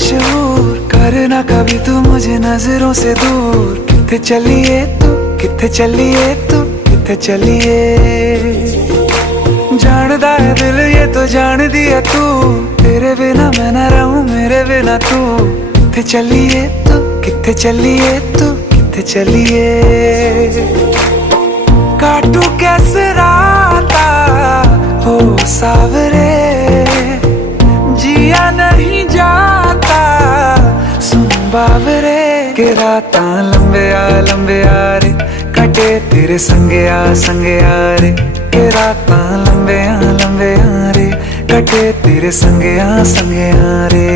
मशहूर, करना कभी तू मुझे नजरों से दूर। किथे चलिए तू, किथे चलिए तू, किथे चलिए। जानदा है दिल ये तो जान दिया तू, तेरे बिना मैं ना रहूं मेरे बिना तू। किथे चलिए तू, किथे चलिए तू, किथे चलिए। काटू कैसे राता हो सावरे, जिया नहीं जाता सुन बावरे। के राता लंबे आ रे, कटे तेरे संगे आ रे। के राता लंबे आ रे, कटे तेरे संगे आ रे।